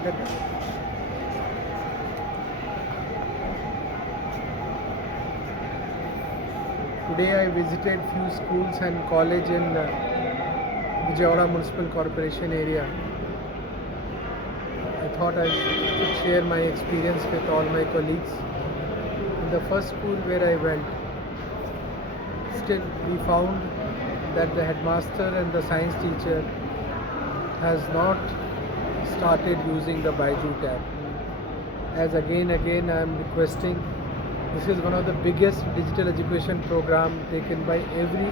Today I visited few schools and college in Vijaywada Municipal Corporation area. I thought I could share my experience with all my colleagues. In the first school where I went, still we found that the headmaster and the science teacher has not started using the Baiju tab. As again I am requesting, this is one of the biggest digital education program taken by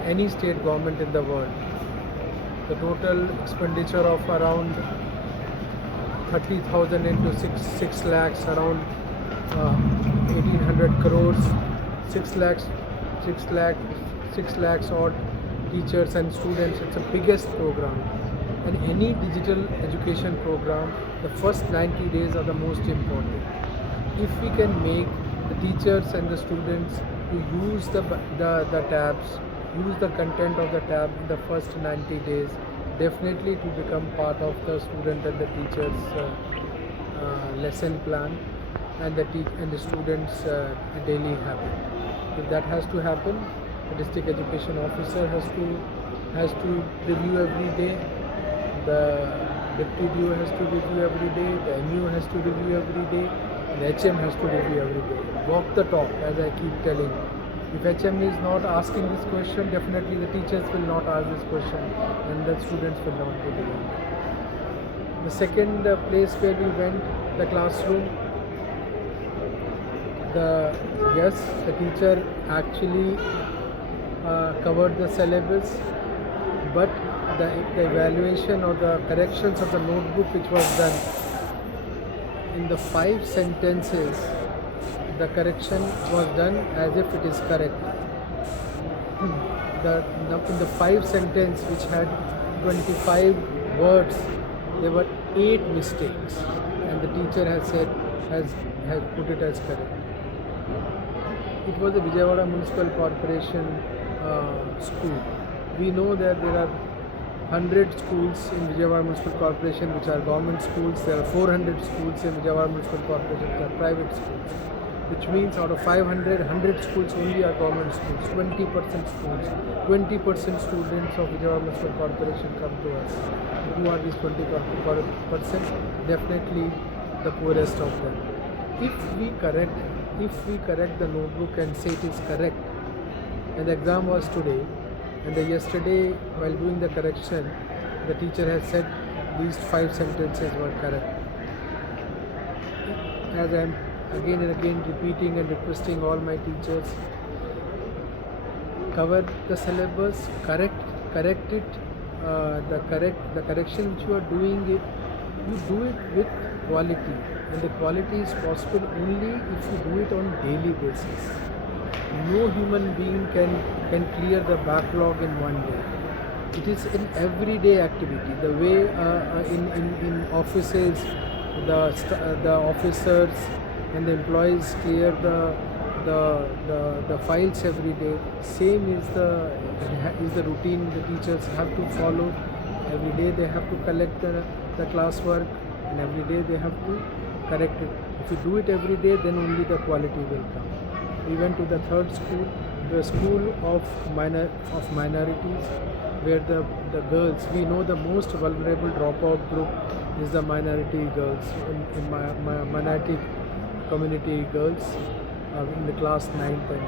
any state government in the world. The total expenditure of around 30,000 into 6 lakhs, around 1800 crores, 6 lakhs odd teachers and students. It's the biggest program. And any digital education program, the first 90 days are the most important. If we can make the teachers and the students to use the tabs, use the content of the tab in the first 90 days, definitely to become part of the student and the teacher's lesson plan and the students' daily habit. If that has to happen, the district education officer has to review every day. The deputy DO has to review every day. The MU has to review every day. And HM has to review every day. Walk the talk, as I keep telling. If HM is not asking this question, definitely the teachers will not ask this question and the students will not be doing it. The second place where we went, the classroom, the teacher actually covered the syllabus, but the evaluation or the corrections of the notebook which was done, in the 5 sentences, the correction was done as if it is correct. In the 5 sentences which had 25 words, there were 8 mistakes, and the teacher has put it as correct. It was a Vijaywada Municipal Corporation school. We know that there are 100 schools in Vijaywada Municipal Corporation which are government schools. There are 400 schools in Vijaywada Municipal Corporation which are private schools. Which means out of 500, 100 schools only are government schools, 20% schools, 20% students of Vijaywada Municipal Corporation come to us. Who are these 20%? Definitely the poorest of them. If we correct the notebook and say it is correct, and the exam was today, and yesterday while doing the correction, the teacher has said these 5 sentences were correct. As I am again and again repeating and requesting all my teachers, cover the syllabus, correct it, the correction which you are doing it, you do it with quality, and the quality is possible only if you do it on daily basis. No human being can clear the backlog in one day. It is an everyday activity. The way in offices, the officers and the employees clear the files every day, same is the routine the teachers have to follow. Every day they have to collect the classwork, and every day they have to correct it. If you do it every day, then only the quality will come. We went to the third school, the school of minorities, where the girls, we know the most vulnerable dropout group is the minority girls, in minority community girls in the class 9th and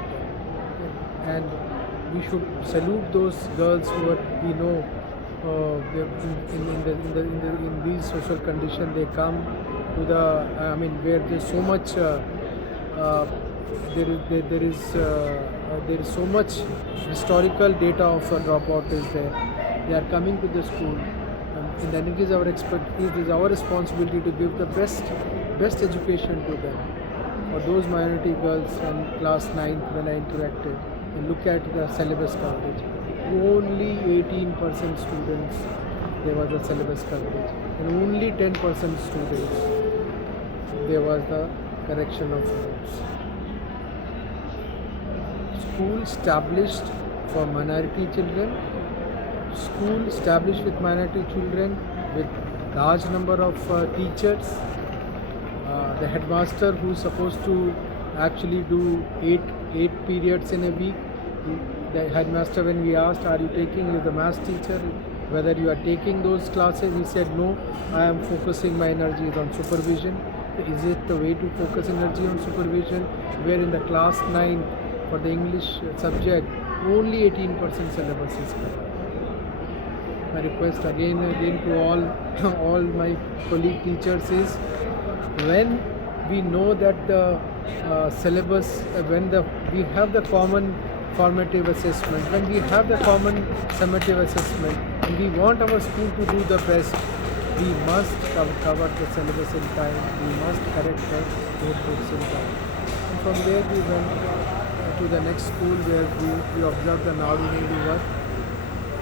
10th. And we should salute those girls who are, we know, in these social conditions they come to the, where there's so much there is so much historical data of a dropout is there. They are coming to the school, and then it is our expertise, it is our responsibility to give the best education to them. For those minority girls in class 9th, when I interacted and look at the syllabus coverage, only 18% students there was a syllabus coverage, and only 10% students there was the correction of notes. School established for minority children, school established with minority children, with large number of teachers. The headmaster who's supposed to actually do eight periods in a week. The headmaster, when we asked, "Are you taking?" You're the math teacher. Whether you are taking those classes, he said, "No, I am focusing my energies on supervision." Is it the way to focus energy on supervision? Where in the class 9 for the English subject, only 18% syllabus is covered. My request again to all all my colleague teachers is, when we know that the syllabus, we have the common formative assessment, when we have the common summative assessment, and we want our school to do the best, we must cover the syllabus in time, we must correct the notebooks in time. And from there we went to the next school where we observed the Nadu Nedu work.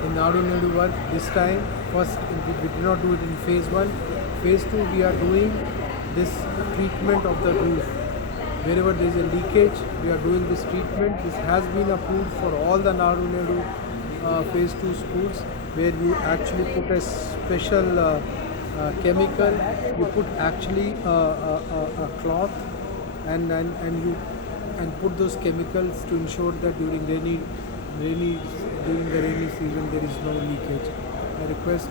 In Nadu Nedu work, this time, first we did not do it in phase 1. Phase 2, we are doing this treatment of the roof. Wherever there is a leakage, we are doing this treatment. This has been approved for all the Nadu Nedu phase 2 schools, where you actually put a special chemical, you put actually a cloth and put those chemicals to ensure that during the rainy season there is no leakage. I request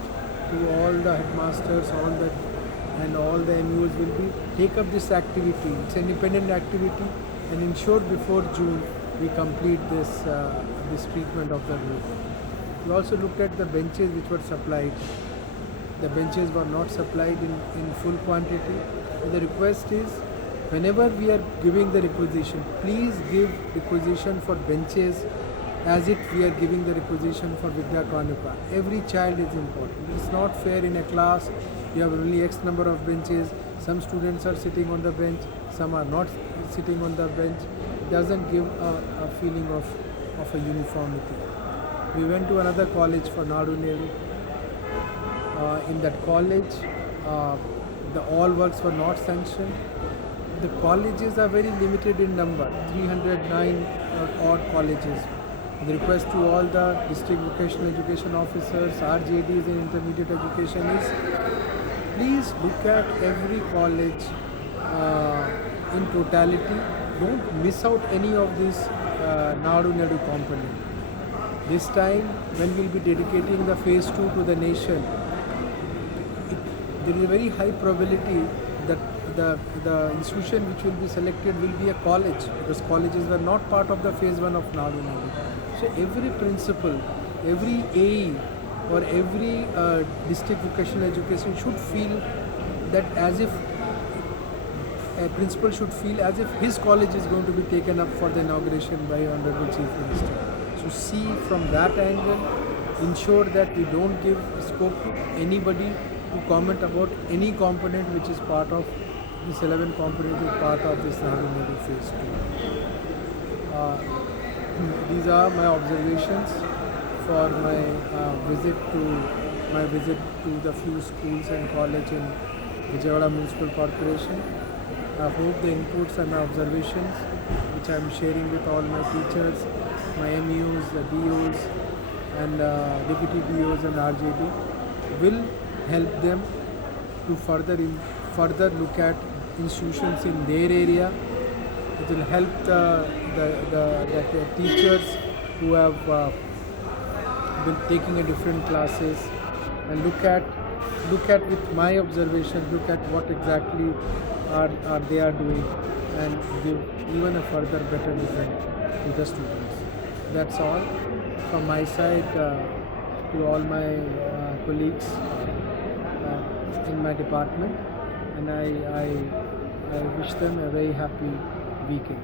to all the headmasters, all the MUs will be take up this activity. It's an independent activity, and ensure before June we complete this treatment of the roof. We also looked at the benches which were supplied. The benches were not supplied in full quantity. And the request is, whenever we are giving the requisition, please give requisition for benches as if we are giving the requisition for Vidya Kanuka. Every child is important. It's not fair in a class, you have only X number of benches, some students are sitting on the bench, some are not sitting on the bench. It doesn't give a feeling of a uniformity. We went to another college for Nadu Nedu. In that college, the all works were not sanctioned. The colleges are very limited in number, 309 odd colleges. The request to all the district vocational education officers, RJDs in intermediate education is, please look at every college in totality. Don't miss out any of this Nadu Nedu component. This time, when we'll be dedicating the phase 2 to the nation, there is a very high probability that the institution which will be selected will be a college, because colleges were not part of the phase 1 of Nadu Nedu. So every principal, every AE or every district vocational education should feel that as if a principal should feel as if his college is going to be taken up for the inauguration by Honorable Chief Minister. So see from that angle, ensure that we don't give scope to anybody to comment about any component which is part of this 11 component is part of this Nadu Nedu phase 2. These are my observations for my visit to the few schools and college in Vijaywada Municipal Corporation. I hope the inputs and my observations which I am sharing with all my teachers, my MUs, the DOs and deputy DOs and RJD will help them to further look at institutions in their area. It will help the teachers who have been taking a different classes and look at with my observation, look at what exactly are they are doing and give even a further better result to the students. That's all from my side to all my colleagues in my department, and I wish them a very happy weekend.